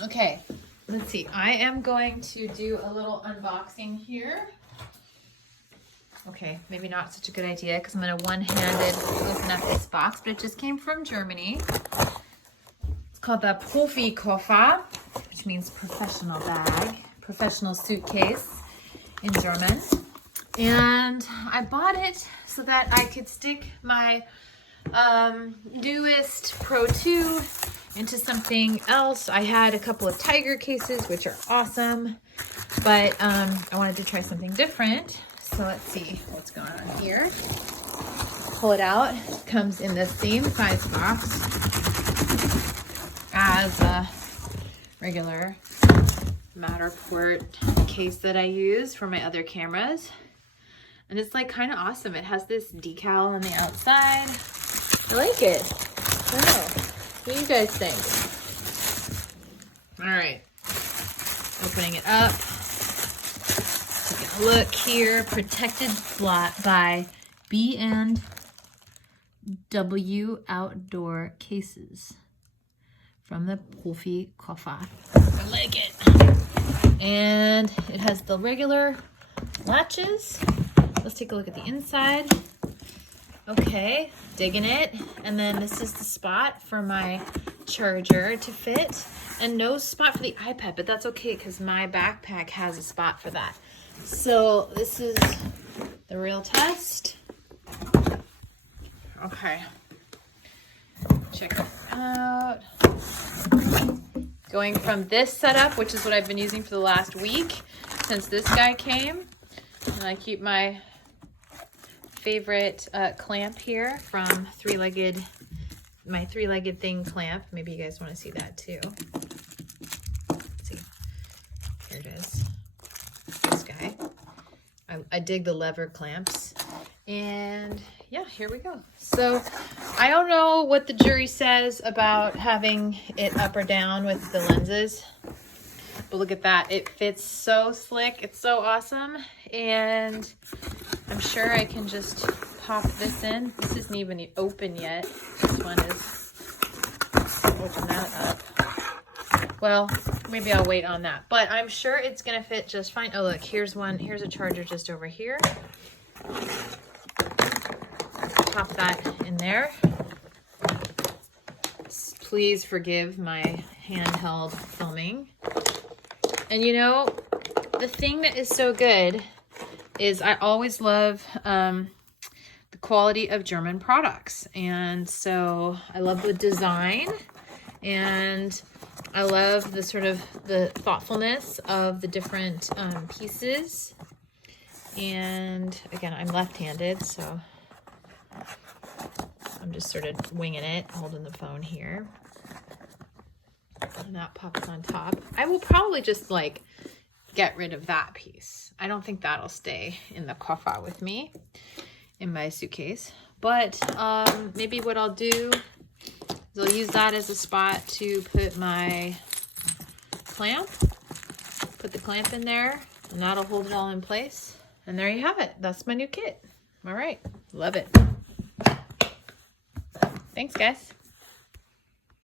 Okay, let's see. I am going to do a little unboxing here. Okay, maybe not such a good idea because I'm going to one-handed open up this box, but it just came from Germany. It's called the ProfiKoffer, which means professional bag, professional suitcase in German. And I bought it so that I could stick my newest Pro2 into something else. I had a couple of tiger cases, which are awesome, but I wanted to try something different. So let's see what's going on here. Pull it out. It comes in the same size box as a regular Matterport case that I use for my other cameras. And it's like kind of awesome. It has this decal on the outside. I like it. I don't know. What do you guys think? All right. Opening it up. Taking a look here. Protected by B&W Outdoor Cases from the ProfiKoffer. I like it. And it has the regular latches. Let's take a look at the inside. Okay, digging it. And then this is the spot for my charger to fit. And no spot for the iPad, but that's okay because my backpack has a spot for that. So this is the real test. Okay. Check it out. Going from this setup, which is what I've been using for the last week since this guy came. And I keep my favorite clamp here from my three-legged thing clamp. Maybe you guys want to see that too. Let's see. Here it is. This guy. I dig the lever clamps. And yeah, here we go. So I don't know what the jury says about having it up or down with the lenses. But look at that. It fits so slick. It's so awesome. And I'm sure I can just pop this in. This isn't even open yet. This one is. Open that up. Well, maybe I'll wait on that. But I'm sure it's going to fit just fine. Oh, look. Here's one. Here's a charger just over here. Pop that in there. Please forgive my handheld filming. And you know, the thing that is so good is I always love the quality of German products. And so I love the design and I love the sort of the thoughtfulness of the different pieces. And again, I'm left-handed, so I'm just sort of winging it, holding the phone here. And that pops on top. I will probably just like get rid of that piece. I don't think that'll stay in the koffer with me in my suitcase. But maybe what I'll do is I'll use that as a spot to put my clamp. Put the clamp in there and that'll hold it all in place. And there you have it. That's my new kit. All right. Love it. Thanks, guys.